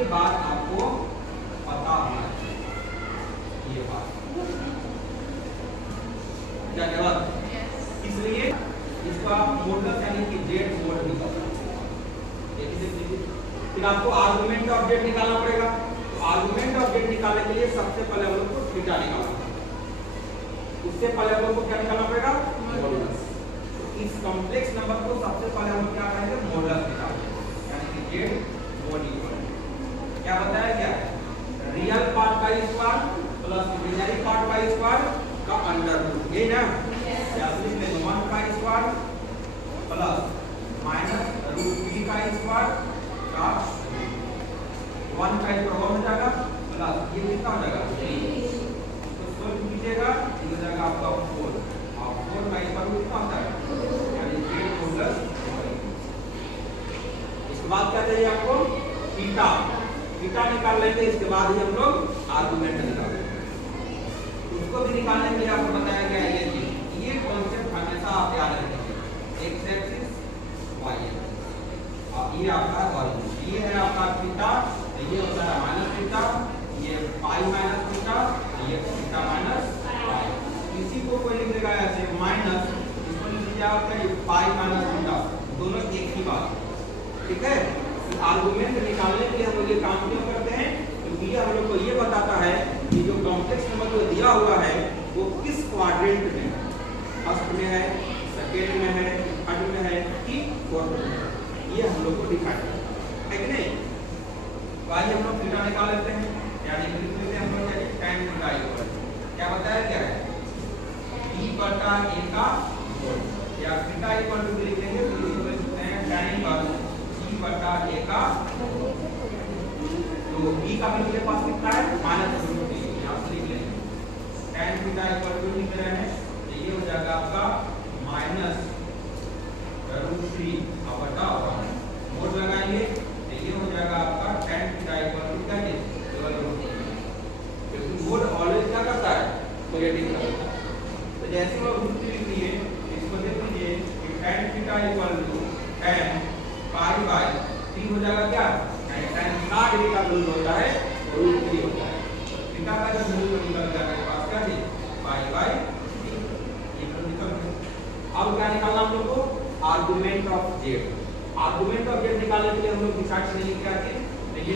ये बात आपको पता होना चाहिए, ये बात क्या जवाब? इसलिए इसका मॉडुलस यानी कि जेड मोड निकालना है। फिर आपको आर्गुमेंट ऑफ जेड निकालना पड़ेगा। तो आर्गुमेंट ऑफ जेड निकालने के लिए सबसे पहले हम लोग को थीटा निकालना पड़ेगा, उससे पहले हम लोग को क्या निकालना पड़ेगा? मॉडुलस। इस कॉम्प्लेक्स नंबर को सबसे पहले हम क्या करेंगे? मॉडुलस निकालेंगे, यानी कि जेड मोड इक्वल क्या बताया गया है? रियल पार्ट का स्क्वायर प्लस इमेजिनरी पार्ट का स्क्वायर का अंडर रूट, ये ना या फिर इसमें 1 का स्क्वायर प्लस माइनस रूट 3 का स्क्वायर का 1 का स्क्वायर हो जाएगा प्लस ये कितना हो जाएगा? 3। तो सोल्व कीजिएगा, ये हो जाएगा आपका 4 और 4 का स्क्वायर कितना होता है? यानी जेड मॉडुलस। इसके बाद क्या चाहिए आपको? थीटा। थीटा निकाल लेंगे, इसके बाद ही हम लोग आर्गुमेंट निकालेंगे। उसको भी निकालने के लिए आपको बताया गया है ये कॉन्सेप्ट हमेशा आप याद रखेंगे। एक्स एक्सिस वाई एक्सिस और ये आपका वॉल्यूम, ये है आपका थीटा, ये होता है माइनस थीटा, ये पाई माइनस थीटा, ये थीटा माइनस पाई। इसी को कोई लिख देगा ऐसे माइनस, इसको लिख दीजिए आपका ये पाई माइनस थीटा, दोनों एक ही बात, ठीक है। आर्गुमेंट निकालने के लिए हम लोग ये काम क्यों करते हैं? क्योंकि ये हम लोग को ये बताता है कि जो कॉम्प्लेक्स नंबर जो दिया हुआ है वो किस क्वाड्रेंट में है, फर्स्ट में है, सेकेंड में है, थर्ड में है कि फोर्थ में है, ये हम लोग को डिफाइन करता है कि नहीं। तो आइए हम लोग थीटा निकाल लेते हैं, यानी कि इसमें हम लोग tan थीटा इक्वल क्या बताया क्या है? e बटा a का होल या थीटा इक्वल टू लिख देंगे तो इसको लिख सकते हैं tan इनवर्स e बटा a का। तो e का भी मेरे पास कितना है? माइनस रूट 3, यहाँ से लिख लेंगे tan थीटा इक्वल टू लिख रहे हैं, तो ये हो जाएगा आपका माइनस रूट 3 बटा 1, मोड लगाएंगे तो ये हो जाएगा आपका tan थीटा इक्वल टू क्या है? केवल रूट 3, क्योंकि मोड ऑलवेज क्या करता है? पॉजिटिव करता है। तो जैसे वो रूट 3 लिख लिए, इसको देख लीजिए कि tan theta equal to tan pi by 3 हो जाएगा क्या? tan 60 डिग्री का मूल होता है रूट 3 होता है। थीटा का जब मूल निकल जाए मेरे पास क्या है? पाई बाय 3, ये तो निकल गया। अब क्या निकालना हम लोग को? Argument of Z. Argument of Z निकालने के लिए हम लोग डिसाइड करेंगे क्या चीज? तो ये